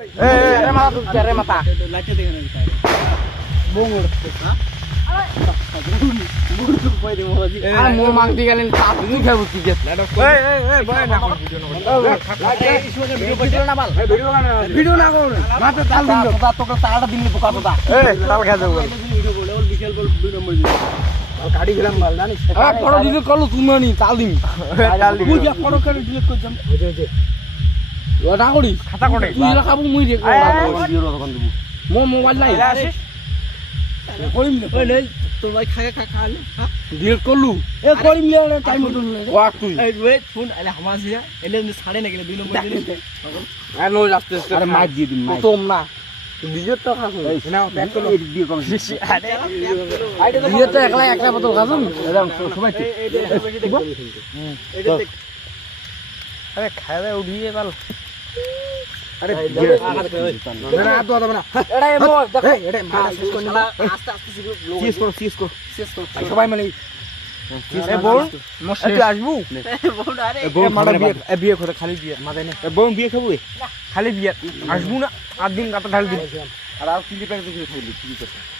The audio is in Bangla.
আরে মাথা তুলছে আরে মাথা লাইটটা দেখে না বঙ্গুর আর মোর মাংতি গেলেন তাপ তুই খাবো কি গেছ ভিডিও না মাল ভিডিও না করো মাথা তাল দিন দাদা তোকে তালটা দিন পোকা দাদা তাল খেয়ে যাবো ভিডিও বলে ওর বিশাল বল 2 নম্বর দিন গাড়ি গেলাম মাল জানিস ফটো ডিলিট করলো তুমি নি তাল দিন তুই যা ফটো করে ডিলিট কর যাম ওটা করি খাতা করে তুই খাবো মুই রে মো মোবাইল নাই করিম লে তোর ভাই খাগে খালে ডিলিট করলু এ করিম লে টাইম মত ওয়াক তুই এই ওয়েট ফোন আলে হামাসিয়া এলে ছাড়ে না গেলে 2 নম্বর দিন আর নো রাস্তে আরে মার দিয়ে দিন তোম না ডিজেট তো খাস না প্যাক করলো দিয়ে কম আরে ডিজেট তো একলা একলা বোতল খাসুন একদম সবাই আরে খাওয়া উঠিয়ে পাল আরে না তো দাও না এড়া এমো দেখ এড়া মারা শেষ করে না আস্তে আস্তে শেষ করো সবাই মিলে এ বোন তুই আসবু বোন আরে মারা বিয়ে করে খালি বিয়ে মাথায় নে বোন বিয়ে খাবো খালি বিয়ে আসবু না 8 দিন কাটা ঢাল দিন আর কি লিপে খাইলি কি করছিস